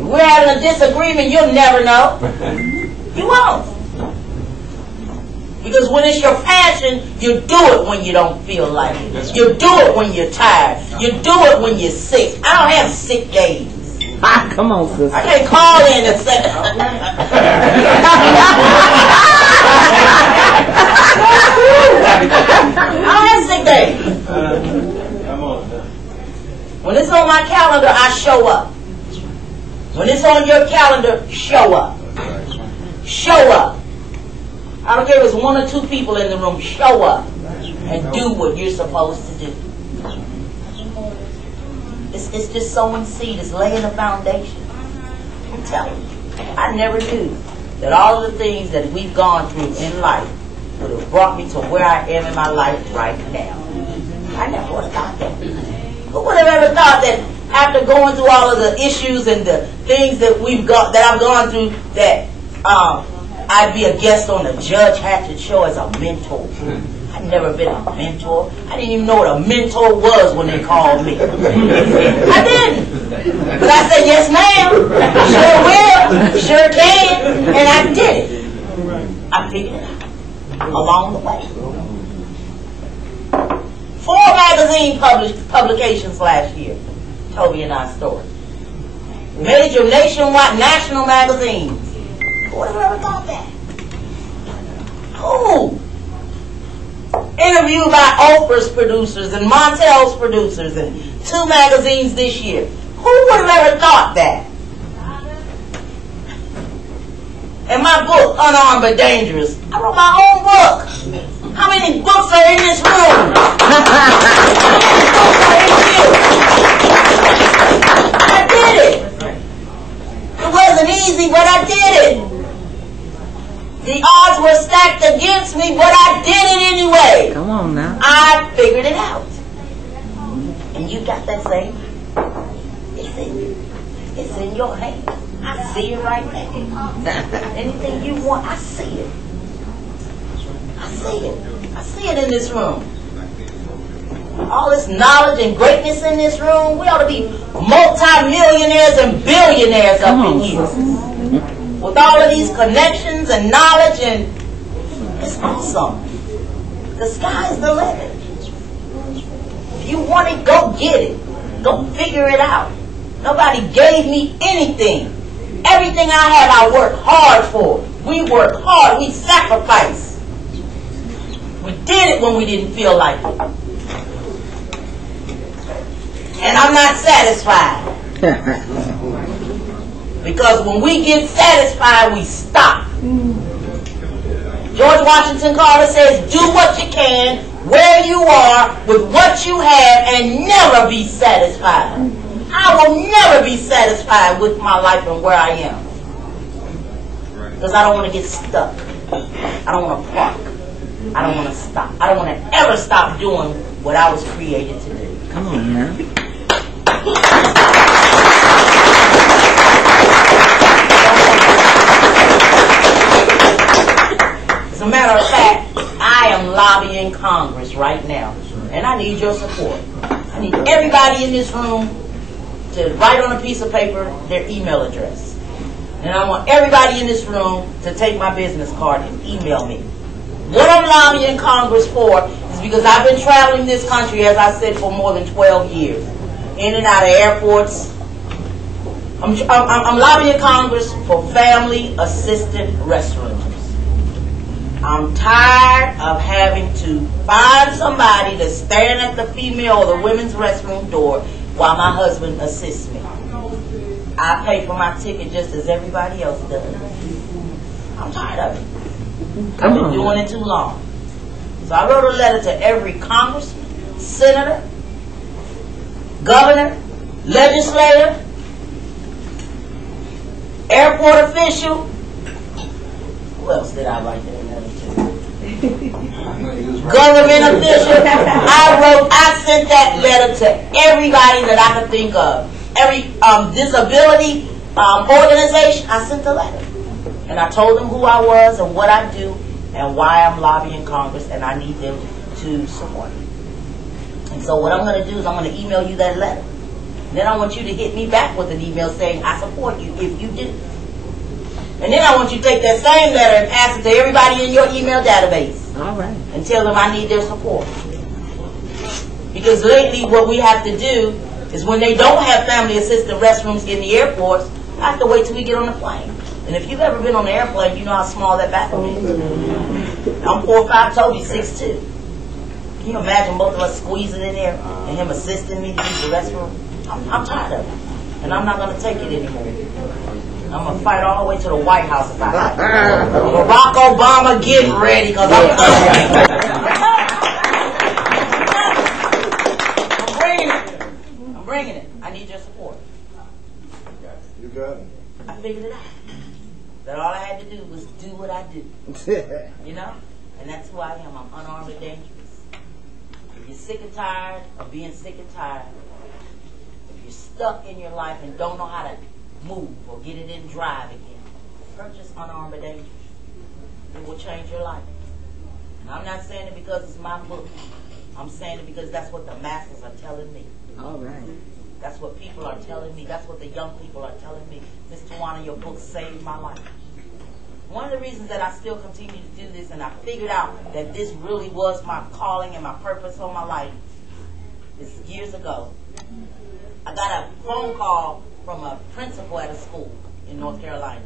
We're having a disagreement, you'll never know. You won't. Because when it's your passion, you do it when you don't feel like it. You do it when you're tired. You do it when you're sick. I don't have sick days. Ah, come on, sister. I can't call in and say, I don't have sick days. When it's on my calendar, I show up. When it's on your calendar, show up. Show up. I don't care if it's one or two people in the room, show up and do what you're supposed to do. It's just sowing seed, it's laying a foundation. I'm telling you, I never knew that all of the things that we've gone through in life would have brought me to where I am in my life right now. I never would have thought that. Who would have ever thought that after going through all of the issues and the things that I've gone through, that I'd be a guest on the Judge Hatchet show as a mentor. I'd never been a mentor. I didn't even know what a mentor was when they called me. I didn't. But I said, yes ma'am, sure will, sure can, and I did it. I figured it out along the way. 4 magazine publications last year. Toby and I's story. Major national magazines. Who would have ever thought that? Who? Interviewed by Oprah's producers and Montel's producers and 2 magazines this year. Who would have ever thought that? And my book, Unarmed but Dangerous, I wrote my own book. How many books are in this room? I did it. It wasn't easy, but I did it. The odds were stacked against me, but I did it anyway. Come on now. I figured it out. And you got that same? It's in your hand. I see it right now. Anything you want, I see it. I see it. I see it in this room. All this knowledge and greatness in this room, we ought to be multi-millionaires and billionaires up in here. With all of these connections and knowledge, and it's awesome. The sky's the limit. If you want it, go get it. Go figure it out. Nobody gave me anything. Everything I have, I worked hard for. We worked hard. We sacrificed. We did it when we didn't feel like it. And I'm not satisfied. Because when we get satisfied, we stop. George Washington Carver says, do what you can, where you are, with what you have, and never be satisfied. I will never be satisfied with my life and where I am. Because I don't want to get stuck. I don't want to park. I don't want to stop. I don't want to ever stop doing what I was created to do. Come on now. As a matter of fact, I am lobbying Congress right now, and I need your support. I need everybody in this room to write on a piece of paper their email address. And I want everybody in this room to take my business card and email me. What I'm lobbying Congress for is because I've been traveling this country, as I said, for more than 12 years. In and out of airports. I'm lobbying Congress for family assisted restrooms. I'm tired of having to find somebody to stand at the female or the women's restroom door while my husband assists me. I pay for my ticket just as everybody else does. I'm tired of it. I've been doing it too long. So I wrote a letter to every congressman, senator, governor, legislator, airport official. Who else did I write that letter to? Government official. I sent that letter to everybody that I could think of. Every disability organization, I sent a letter. And I told them who I was and what I do and why I'm lobbying Congress and I need them to support me. And so what I'm going to do is I'm going to email you that letter. Then I want you to hit me back with an email saying I support you if you do. And then I want you to take that same letter and pass it to everybody in your email database. All right. And tell them I need their support. Because lately what we have to do is when they don't have family assistant restrooms in the airports, I have to wait till we get on the plane. And if you've ever been on the airplane, you know how small that bathroom is. I'm 4'5", Toby's 6'2". Can you imagine both of us squeezing in there and him assisting me to use the restroom? I'm tired of it. And I'm not going to take it anymore. I'm going to fight all the way to the White House if I have to. Barack Obama, get ready, because I'm bringing it. I'm bringing it. I need your support. You got it. I figured it out. That all I had to do was do what I do. You know? And that's who I am. I'm unarmed and dangerous. If you're sick and tired of being sick and tired, if you're stuck in your life and don't know how to move or get it in drive again, purchase Unarmed and Dangerous. It will change your life. And I'm not saying it because it's my book. I'm saying it because that's what the masses are telling me. All right. That's what people are telling me. That's what the young people are telling me. Miss Tawana, your book saved my life. One of the reasons that I still continue to do this and I figured out that this really was my calling and my purpose on my life is years ago. I got a phone call from a principal at a school in North Carolina.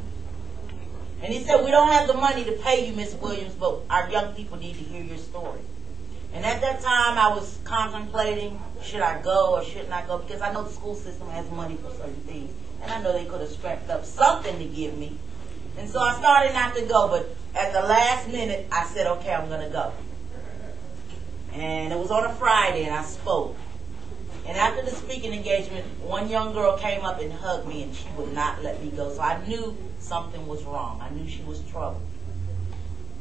And he said, we don't have the money to pay you, Miss Williams, but our young people need to hear your story. And at that time, I was contemplating, should I go or shouldn't I go? Because I know the school system has money for certain things. And I know they could have scrapped up something to give me. And so I started not to go, but at the last minute, I said, okay, I'm going to go. And it was on a Friday, and I spoke. And after the speaking engagement, one young girl came up and hugged me, and she would not let me go. So I knew something was wrong. I knew she was troubled.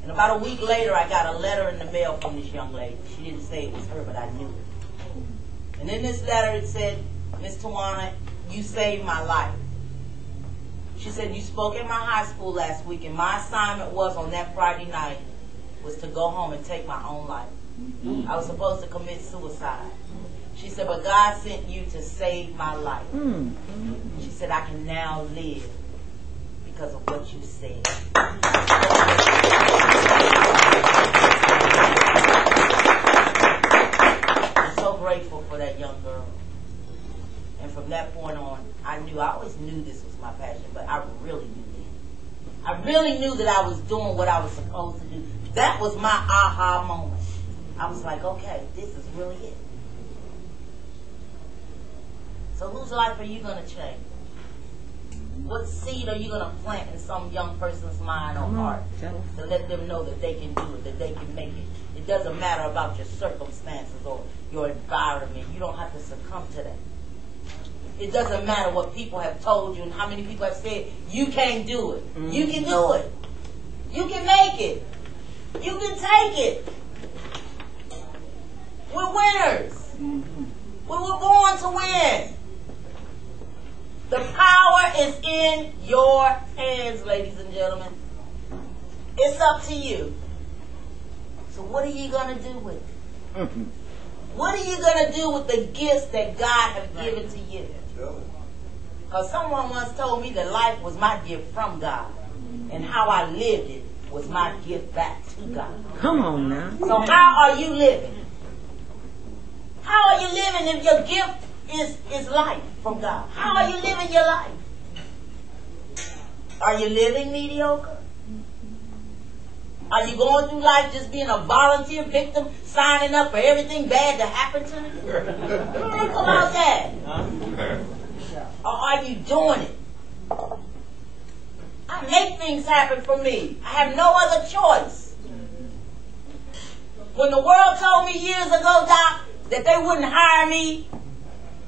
And about a week later, I got a letter in the mail from this young lady. She didn't say it was her, but I knew it. And in this letter, it said, Miss Tawana, you saved my life. She said, you spoke at my high school last week, and my assignment was on that Friday night was to go home and take my own life. I was supposed to commit suicide. She said, but God sent you to save my life. She said, I can now live because of what you said. I'm so grateful for that young girl. And from that point on, I always knew this was my passion, but I really knew it. I really knew that I was doing what I was supposed to do. That was my aha moment. I was like, okay, this is really it. So whose life are you going to change? What seed are you going to plant in some young person's mind or heart to let them know that they can do it, that they can make it? It doesn't matter about your circumstances or your environment. You don't have to succumb to that. It doesn't matter what people have told you and how many people have said, you can't do it. You can do it. You can make it. You can take it. We're winners. We were born to win. The power is in your hands, ladies and gentlemen. It's up to you. So what are you going to do with it? What are you going to do with the gifts that God has given to you? Because someone once told me that life was my gift from God. And how I lived it was my gift back to God. Come on now. So how are you living? How are you living if your gift is life from God? How are you living your life? Are you living mediocre? Are you going through life just being a volunteer victim, signing up for everything bad to happen to you? Think about that. Or are you doing it? I make things happen for me. I have no other choice. When the world told me years ago, Doc, that they wouldn't hire me,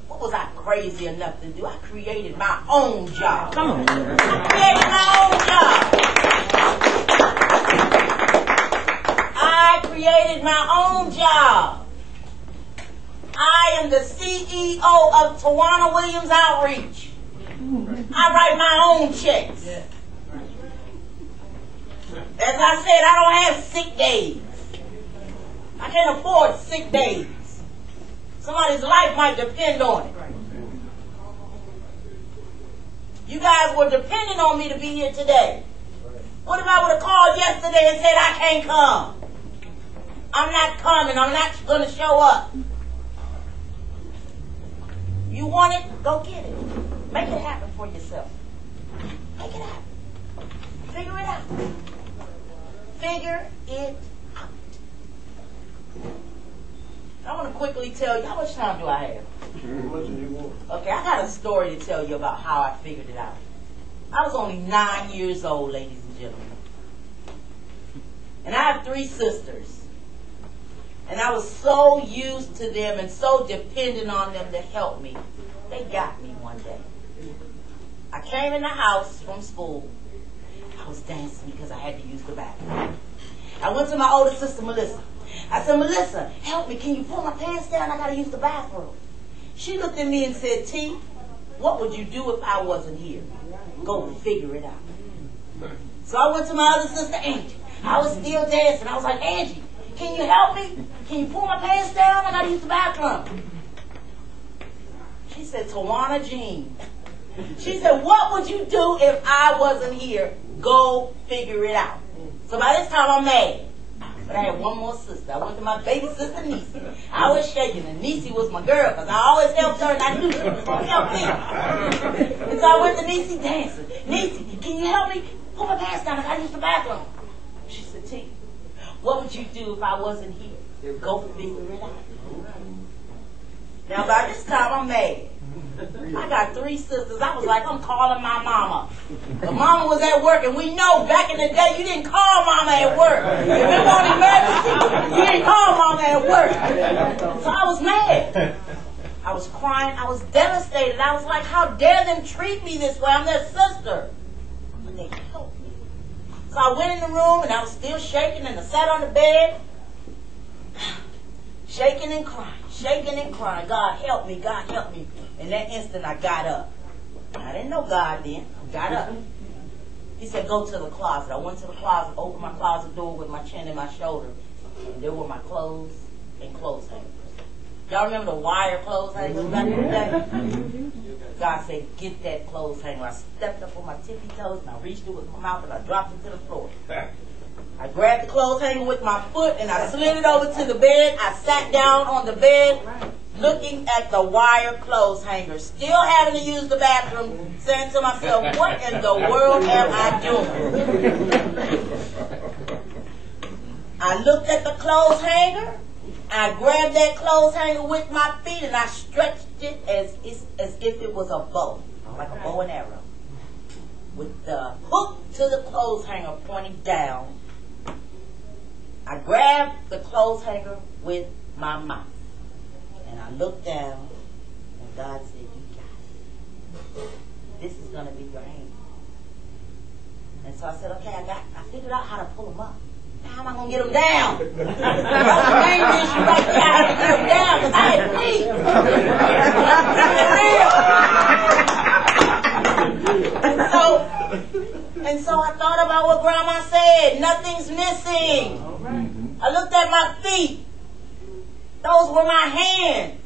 what was I crazy enough to do? I created my own job. Come on. I created my own job. I created my own job. I am the CEO of Tawana Williams Outreach. I write my own checks. As I said, I don't have sick days. I can't afford sick days. Somebody's life might depend on it. You guys were depending on me to be here today. What if I would have called yesterday and said, I can't come? I'm not coming. I'm not going to show up. You want it? Go get it. Make it happen for yourself. Make it happen. Figure it out. Figure it out. I want to quickly tell you, how much time do I have? Okay, I got a story to tell you about how I figured it out. I was only 9 years old, ladies and gentlemen. And I have 3 sisters. And I was so used to them and so dependent on them to help me. They got me one day. I came in the house from school. I was dancing because I had to use the bathroom. I went to my older sister, Melissa. I said, Melissa, help me. Can you pull my pants down? I got to use the bathroom. She looked at me and said, T, what would you do if I wasn't here? Go figure it out. So I went to my other sister, Angie. I was still dancing. I was like, Angie, can you help me? Can you pull my pants down? I got to use the bathroom. She said, Tawana Jean. She said, what would you do if I wasn't here? Go figure it out. So by this time, I'm mad. But I had one more sister. I went to my baby sister, Niecy. I was shaking, and Niecy was my girl, because I always helped her, and I knew she was going to help me. And so I went to Niecy dancing. Niecy, can you help me? Pull my pants down. I got to use the bathroom. She said, T, what would you do if I wasn't here? Go figure it out. Now, by this time, I'm mad. I got 3 sisters. I was like, I'm calling my mama. But mama was at work, and we know back in the day you didn't call mama at work. If it was an emergency, you didn't call mama at work. So I was mad. I was crying. I was devastated. I was like, how dare them treat me this way? I'm their sister. But they helped me. So I went in the room, and I was still shaking, and I sat on the bed, shaking and crying, shaking and crying. God help me, God help me. In that instant, I got up. I didn't know God then. I got up. He said, go to the closet. I went to the closet, opened my closet door with my chin in my shoulder, and there were my clothes and clothes hangers. Y'all remember the wire clothes hangers back in the day? God said, get that clothes hanger. I stepped up on my tippy toes, and I reached it with my mouth, and I dropped it to the floor. I grabbed the clothes hanger with my foot, and I slid it over to the bed. I sat down on the bed, looking at the wire clothes hanger, still having to use the bathroom, saying to myself, what in the world am I doing? I looked at the clothes hanger. I grabbed that clothes hanger with my feet, and I stretched it as if it was a bow, like a bow and arrow, with the hook to the clothes hanger pointing down. I grabbed the clothes hanger with my mouth. And I looked down, and God said, you got it. This is going to be your hand. And so I said, okay, I figured out how to pull them up. Now how am I going to get them down? That's the main issue right there. I had to get them down because I had feet. And so I thought about what Grandma said. Nothing's missing. I looked at my feet. Those were my hands.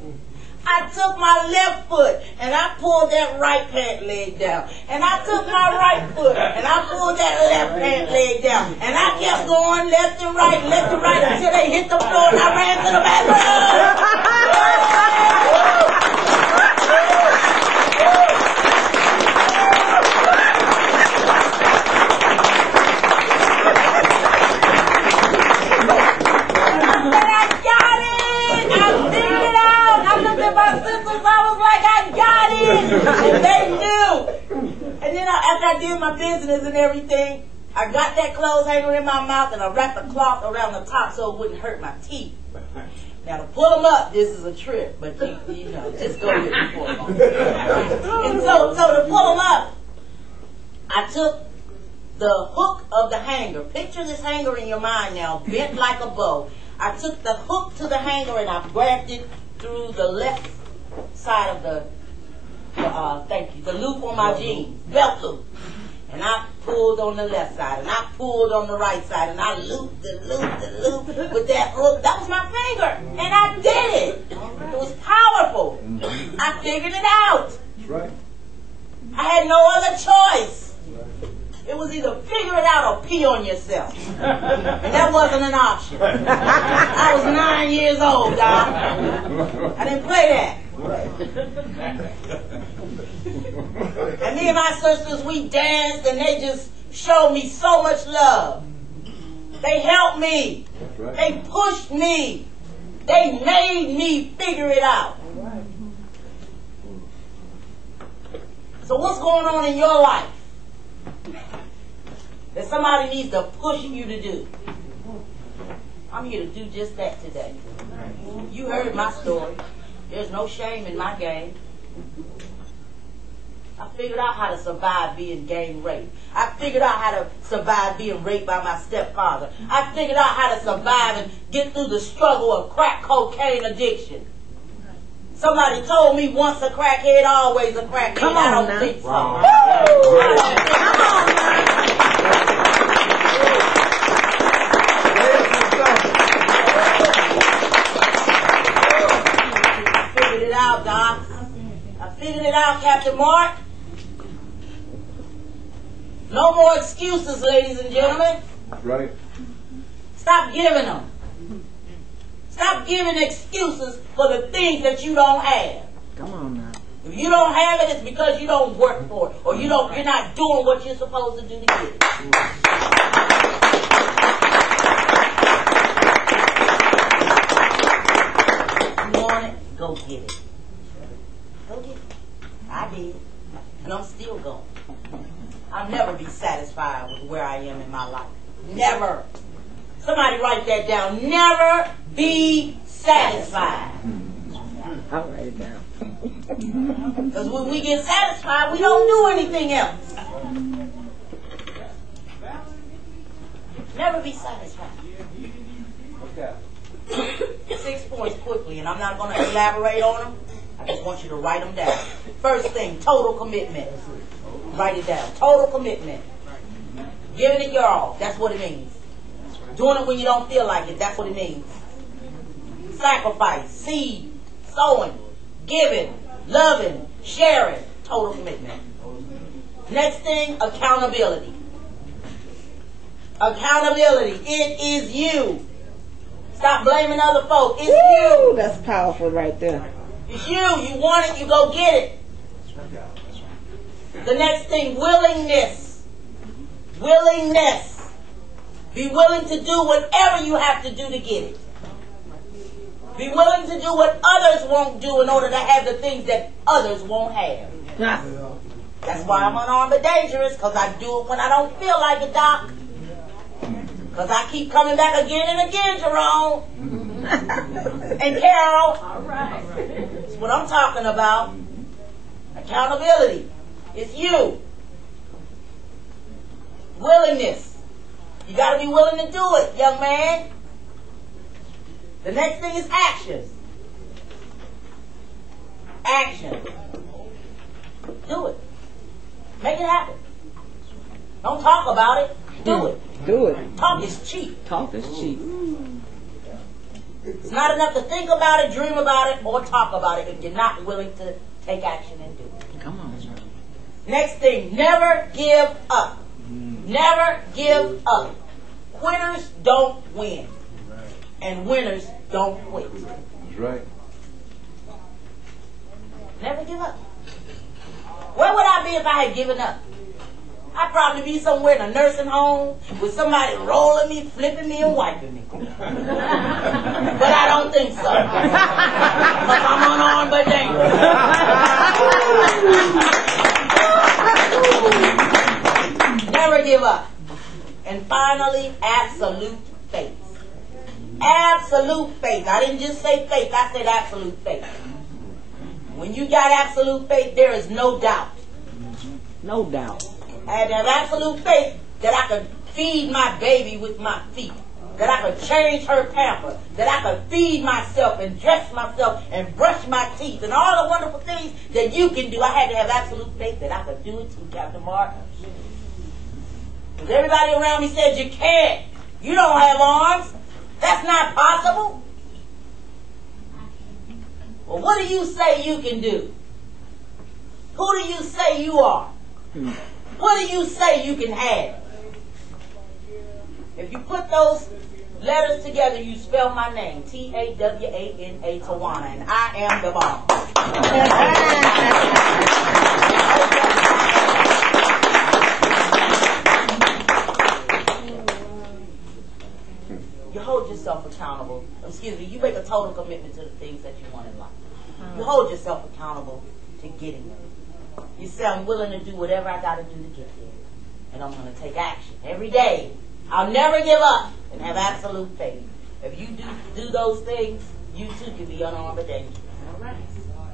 I took my left foot and I pulled that right pant leg down. And I took my right foot and I pulled that left pant leg down. And I kept going left and right until they hit the floor and I ran to the bathroom. I did my business and everything, I got that clothes hanger in my mouth and I wrapped the cloth around the top so it wouldn't hurt my teeth. Now to pull them up, this is a trip, but you know, just go with me for a moment. And so to pull them up, I took the hook of the hanger. Picture this hanger in your mind now, bent like a bow. I took the hook to the hanger and I grabbed it through the left side of the loop on my jeans, belt loop. And I pulled on the left side, and I pulled on the right side, and I looped the loop with that hook. That was my finger, and I did it. It was powerful. I figured it out. That's right. I had no other choice. It was either figure it out or pee on yourself. And that wasn't an option. I was 9 years old, Doc. I didn't play that. And me and my sisters, we danced and they just showed me so much love. They helped me. Right. They pushed me. They made me figure it out. So what's going on in your life that somebody needs to push you to do? I'm here to do just that today. You heard my story. There's no shame in my game. I figured out how to survive being gang raped. I figured out how to survive being raped by my stepfather. I figured out how to survive and get through the struggle of crack cocaine addiction. Somebody told me once a crackhead, always a crackhead. Come I on don't now. think so. Wow. I figured it out, Doc. I figured it out, Captain Mark. No more excuses, ladies and gentlemen. That's right. Stop giving them. Stop giving excuses for the things that you don't have. Come on now. If you don't have it, it's because you don't work for it, or you're not doing what you're supposed to do to get it. You want it? Go get it. Go get it. I did, and I'm still going. I'll never be satisfied with where I am in my life. Never. Somebody write that down. Never be satisfied. I'll write it down. Because when we get satisfied, we don't do anything else. Never be satisfied. Okay. 6 points quickly, and I'm not going to elaborate on them. I just want you to write them down. First thing, total commitment. Write it down. Total commitment. Giving it your all. That's what it means. Doing it when you don't feel like it. That's what it means. Sacrifice, seed, sowing, giving, loving, sharing. Total commitment. Next thing, accountability. Accountability. It is you. Stop blaming other folk. It's Woo, you. that's powerful right there. It's you. You want it, you go get it. The next thing, willingness. Willingness. Be willing to do whatever you have to do to get it. Be willing to do what others won't do in order to have the things that others won't have. That's why I'm unarmed but dangerous, because I do it when I don't feel like it, Doc. Because I keep coming back again and again, Jerome. And Carol. All right. That's what I'm talking about. Accountability. It's you. Willingness. You got to be willing to do it, young man. The next thing is action. Action. Do it. Make it happen. Don't talk about it. Do it. Do it. Talk is cheap. Talk is cheap. It's not enough to think about it, dream about it, or talk about it if you're not willing to take action and do it. Come on. Next thing, never give up. Never give up. Quitters don't win. And winners don't quit. That's right. Never give up. Where would I be if I had given up? I'd probably be somewhere in a nursing home with somebody rolling me, flipping me, and wiping me. But I don't think so. Because I'm unarmed but dangerous. give up. And finally, absolute faith. Absolute faith. I didn't just say faith, I said absolute faith. When you got absolute faith, there is no doubt. No doubt. I had to have absolute faith that I could feed my baby with my feet. That I could change her pamper. That I could feed myself and dress myself and brush my teeth. And all the wonderful things that you can do. I had to have absolute faith that I could do it too, Captain Martin. Because everybody around me said, you can't. You don't have arms. That's not possible. Well, what do you say you can do? Who do you say you are? What do you say you can have? If you put those letters together, you spell my name, Tawana, Tawana, and I am the bomb. You hold yourself accountable. Excuse me, you make a total commitment to the things that you want in life. You hold yourself accountable to getting there. You say, I'm willing to do whatever I got to do to get there. And I'm going to take action every day. I'll never give up and have absolute faith. If you do those things, you too can be unarmed or dangerous.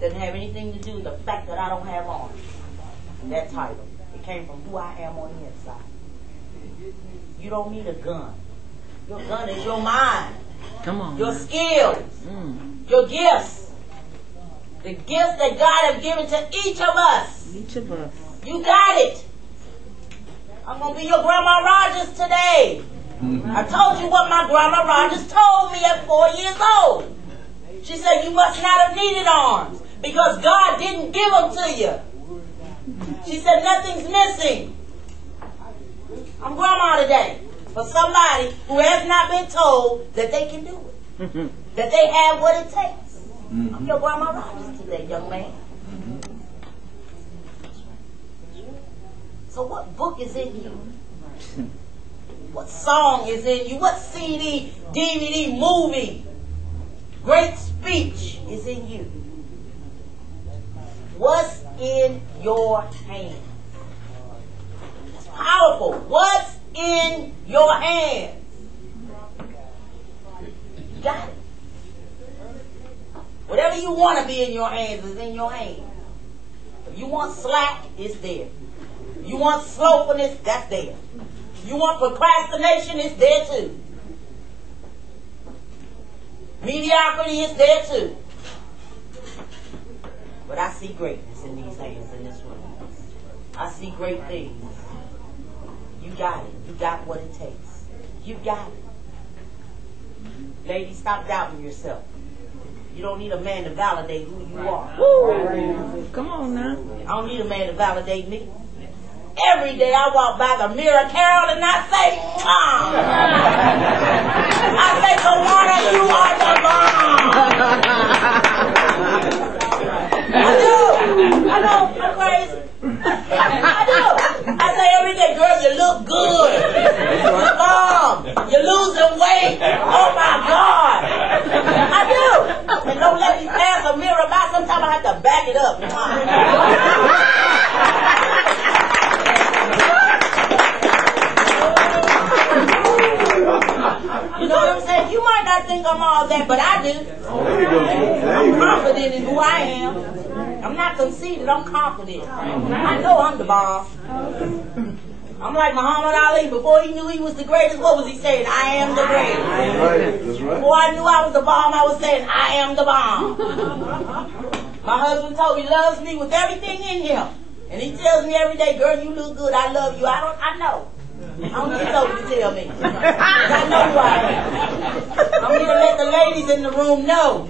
Doesn't have anything to do with the fact that I don't have arms. That title. It came from who I am on the inside. You don't need a gun. Your gun is your mind. Come on. Your skills. Your gifts. The gifts that God has given to each of us. Each of us. You got it. I'm going to be your Grandma Rogers today. I told you what my Grandma Rogers told me at 4 years old. She said, you must not have needed arms because God didn't give them to you. She said, nothing's missing. I'm Grandma today for somebody who has not been told that they can do it. That they have what it takes. I'm your Grandma Rogers today, young man. So what book is in you? What song is in you? What CD, DVD, movie, great speech is in you? What's in your hands? It's powerful. What's in your hands? You got it. Whatever you want to be in your hands is in your hands. If you want slack, it's there. You want slothfulness, that's there. You want procrastination, it's there too. Mediocrity is there too. But I see greatness in these hands in this room. I see great things. You got it. You got what it takes. You got it. Ladies, stop doubting yourself. You don't need a man to validate who you are. Woo. Come on now. I don't need a man to validate me. Every day I walk by the mirror, Carol, and I say, Tom. I say, Tawana, you are the bomb. I do. I know, I'm crazy. I do. I say every day, girl, you look good. You're the bomb. You're losing weight. Oh, my God. I do. And don't let me pass a mirror by. Sometimes I have to back it up. You know what I'm saying? You might not think I'm all that, but I do. I'm confident in who I am. I'm not conceited, I'm confident. I know I'm the bomb. I'm like Muhammad Ali. Before he knew he was the greatest, what was he saying? I am the greatest. That's right. Before I knew I was the bomb, I was saying, I am the bomb. My husband told me he loves me with everything in him. And he tells me every day, girl, you look good, I love you. I know. I don't need nobody to tell me. I know who I am. I need to let the ladies in the room know.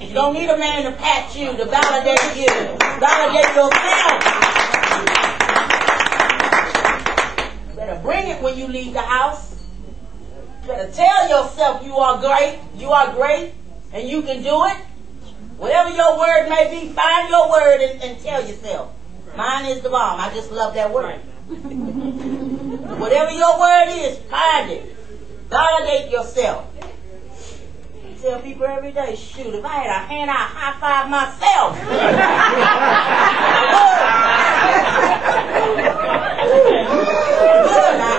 You don't need a man to pat you, to validate you. Validate yourself. You better bring it when you leave the house. You better tell yourself you are great, and you can do it. Whatever your word may be, find your word and tell yourself. Mine is the bomb. I just love that word. Whatever your word is, find it. Validate yourself. I tell people every day, shoot, if I had a hand, I'd high five myself. Good.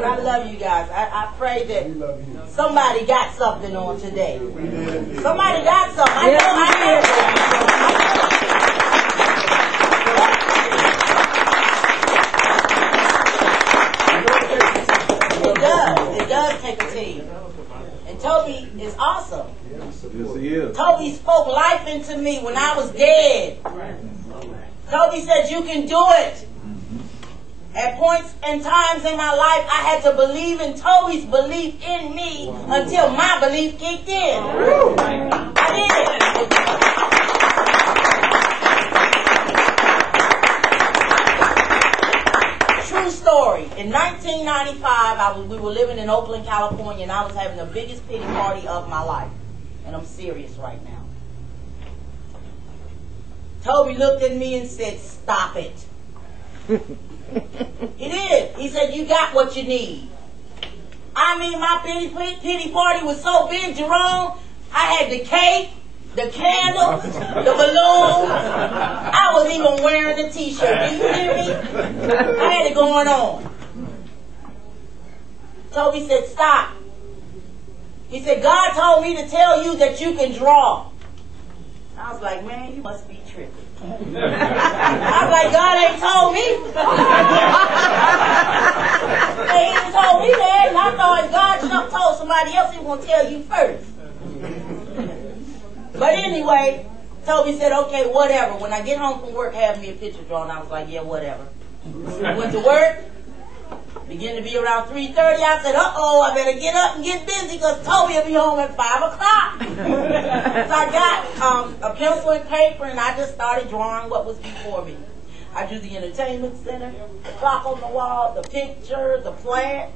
But I love you guys. I pray that somebody got something on today. Somebody got something. I know. It does take a team. And Toby is awesome. Yes, he is. Toby spoke life into me when I was dead. Toby said, you can do it. At points and times in my life, I had to believe in Toby's belief in me until my belief kicked in. I did. True story. In 1995, we were living in Oakland, California, and I was having the biggest pity party of my life. And I'm serious right now. Toby looked at me and said, stop it. He did. He said, you got what you need. I mean, my pity party was so big, Jerome, I had the cake, the candles, the balloons. I was even wearing the t-shirt. Do you hear me? I had it going on. Toby said, stop. He said, God told me to tell you that you can draw. I was like, man, you must be tripping. I was like, God ain't told me. He ain't told me that. And I thought God told somebody else, he was going to tell you first. But anyway, Toby said, okay, whatever. When I get home from work, have me a picture drawn. I was like, yeah, whatever. Went to work. Began to be around 3:30. I said, uh-oh, I better get up and get busy because Toby will be home at 5 o'clock. So I got a pencil and paper and I just started drawing what was before me. I drew the entertainment center, the clock on the wall, the picture, the plant,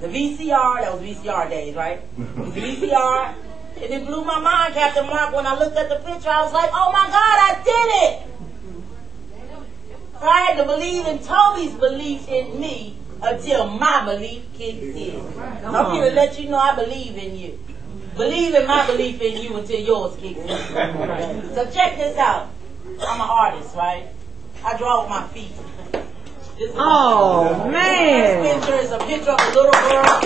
the VCR. That was VCR days, right? The VCR. And it blew my mind, Captain Mark, when I looked at the picture. I was like, oh my God, I did it. So I had to believe in Toby's belief in me until my belief kicks in. I'm here to let you know I believe in you. Believe in my belief in you until yours kicks in. So check this out. I'm an artist, right? I draw with my feet. Man. This picture is a picture of a little girl.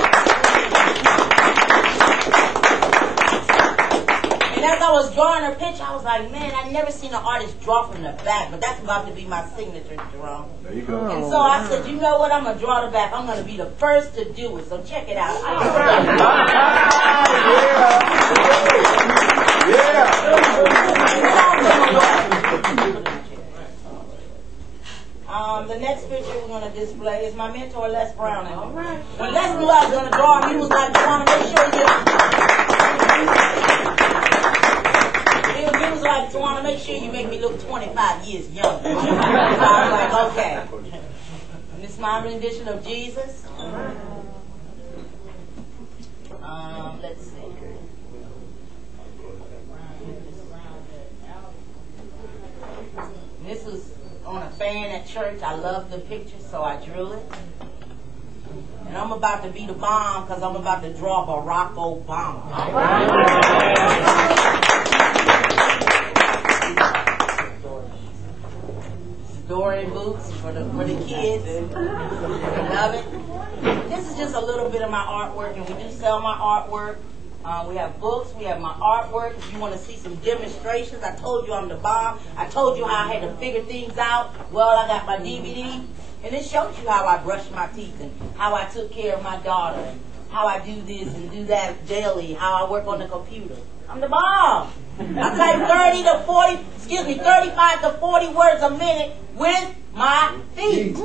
And as I was drawing her picture, I was like, man, I never seen an artist draw from the back, but that's about to be my signature, Jerome. There you go. And so I said, you know what? I'm going to draw the back. I'm going to be the first to do it. So check it out. The next picture we're going to display is my mentor, Les Browning. When Les knew I was going to draw him, he was like, I want to make sure he was like, I want to make sure you make me look 25 years younger. So I was like, okay. And this is my rendition of Jesus. Let's see. This was on a fan at church. I loved the picture, so I drew it. And I'm about to be the bomb because I'm about to draw Barack Obama. Dorian boots for the kids. I love it. This is just a little bit of my artwork, and we do sell my artwork. We have books. We have my artwork. If you want to see some demonstrations, I told you I'm the bomb. I told you how I had to figure things out. Well, I got my DVD, and it shows you how I brush my teeth and how I took care of my daughter and how I do this and do that daily, how I work on the computer. I'm the bomb. I type 35 to 40 words a minute with my feet.